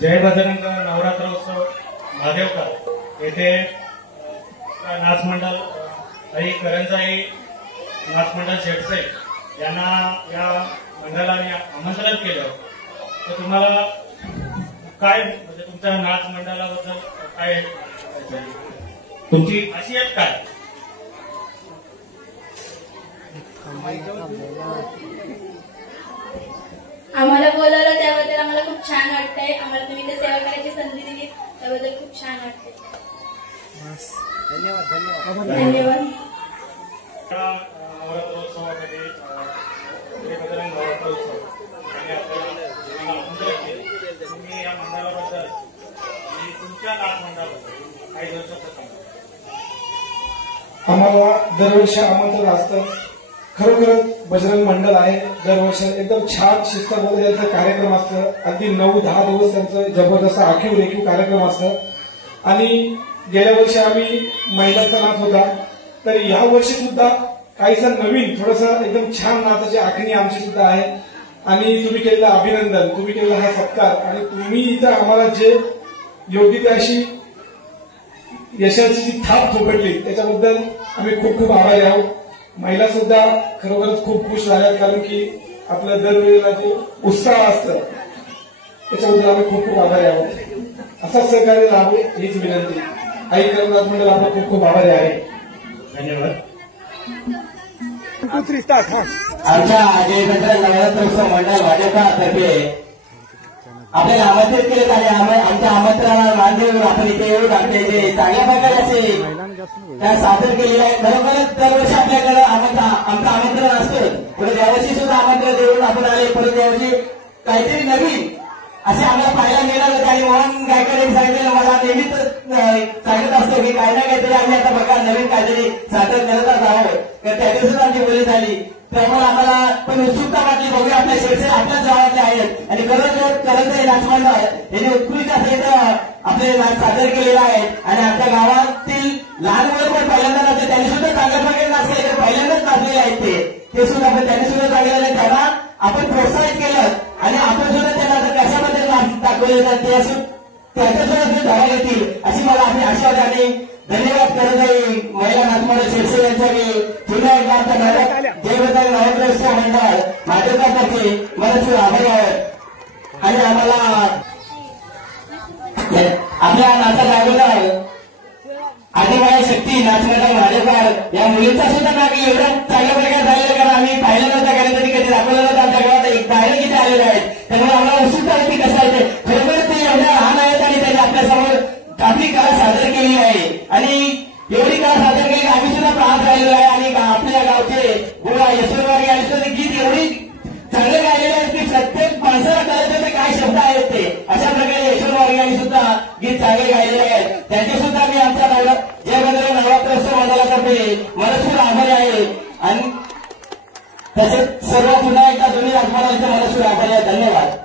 जय बजरंग नवरात्रोत्सव महादेवकर येथे नाच मंडळ आई करंजाई नाच मंडळ शेडसे यांना या मंडळाने आमंत्रण केलं. तर तुम्हाला काय म्हणजे तुमच्या नाच मंडळाबद्दल काय तुमची खासियत काय? आम्हाला बोलवलं त्याबद्दल आम्हाला खूप छान वाटतंय. आम्हाला तुम्ही इथे सेवा करायची संधी दिली त्याबद्दल खूप छान वाटतंय. धन्यवाद. धन्यवाद. नवरात्रोत्सवामध्ये नवरात्रोत्सव आणि आपल्याला आमंत्रण केले. तुम्ही या मंडळाबद्दल आणि तुमच्या नाच मंडळाबद्दल काही गोष्ट सांगा. आम्हाला दरवर्षी आमंत्रण असतं. खरोखरच बजरंग मंडळ आहे. दरवर्षी एकदम छान शिस्तबद्ध यांचा कार्यक्रम असतं. अगदी 9-10 दिवस त्यांचं जबरदस्त आखीव रेखीव कार्यक्रम असतं. आणि गेल्या वर्षी आम्ही महिलांचा नाच होता, तर या वर्षी सुद्धा काहीसा नवीन थोडंसं एकदम छान नाचाची आखणी आमची सुद्धा आहे. आणि तुम्ही केलेलं अभिनंदन, तुम्ही केलेला हा सत्कार आणि तुम्ही इथं आम्हाला जे योग्य ते अशी यशाची जी थाप थोपटली त्याच्याबद्दल आम्ही खूप खूप आभारी आहोत. महिला सुद्धा खरोखरच खूप खुश झाल्या, कारण की आपल्या दरवेळेला जो उत्साह असतं त्याच्याबद्दल आम्ही खूप खूप आभारी आहोत. असाच सहकार्य राहावे हीच विनंती. आई करंजात मंडळ आपलं खूप खूप आभारी आहे. धन्यवाद. आमच्या जयबजरंग नवरात्रोत्सव मंडळ भाजपातर्फे आपल्याला आमंत्रित केले आणि आमच्या आमंत्रणाला मान देऊन आपण इथे येऊन आपले जे चांगल्या प्रकारे असे सादर केलेले आहे. खरोखरच दरवर्षी आपल्याकडे आमचं आमंत्रण असतं, परत यावर्षी सुद्धा आमंत्रण देऊन आपण आले. परत यावर्षी काहीतरी नवीन असे आम्हाला पाहायला मिळालं. काही मोहन गायकवाड सांगितलं, मला नेहमीच सांगत असतो की काही ना काहीतरी आम्ही आता बघा नवीन काहीतरी सादर करतच आहोत. तर त्याची सुद्धा आमची बोली झाली. त्यामुळे आम्हाला पण उत्सुकता वाटली, बघूया आपल्या शेडसे आपल्याच गावातले आहेत आणि करंज नाच मंडळ यांनी उत्कृष्ट असं आपले नाच सादर केलेले आहेत आणि आमच्या गावातील लहान मुलं पण पहिल्यांदा नाचले, त्यांनी सुद्धा चांगल्या प्रकारे नाचले, पहिल्यांदाच नाचलेले आहेत ते सुद्धा त्यांनी सुद्धा चांगले त्यांना आपण प्रोत्साहित केलं आणि आपण सुद्धा त्यांना कशामध्ये दाखवले त्याच्या सुद्धा धावा घेतील अशी मला आपली आशा आणि धन्यवाद करत आहे. महिला नाथमाला शिरसे यांचा मी पुन्हा एकदा आमच्या जयवंताई नवोत्सव मंडळ माझ्यातर्फे मनस्वी आभारी आहे आणि आम्हाला आपल्या नाचात अगोदर आदिवासी शक्ती नाचनाटक भाजपार या मुलींचा सुद्धा नाग एवढा चांगल्या प्रकारे झालेला कारण आम्ही पाहिलं नव्हतं कारण कधी दाखवलं नव्हतं आमच्या गावात एक बाहेर किती आलेले आहेत त्यामुळे आम्हाला उत्सुकता होती कसं आहे खरोखर ते एवढ्या लहान आहेत आणि त्यांनी आपल्यासमोर आपली कला सादर केली आहे आणि एवढी कला सादर केली आम्ही सुद्धा पाहत राहिलेलो आहे आणि आपल्या गावचे बुवा यशवंतवाडी आणि सुद्धा गीत एवढी चांगले गायलेले आहेत की प्रत्येक माणसाला कळत ते काय शब्द आहेत ते अशा प्रकारे यशवंतवाडी आणि सुद्धा गीत चांगले गायलेले आहेत त्यांचे सुद्धा मी आमच्या जयवंताई नवरात्रोत्सव मंडळातर्फे मनस्वी आभारी आहे आणि तसेच सर्व पुन्हा एकदा दोन्ही राजमानांचे मनस्वी आभारी आहे. धन्यवाद.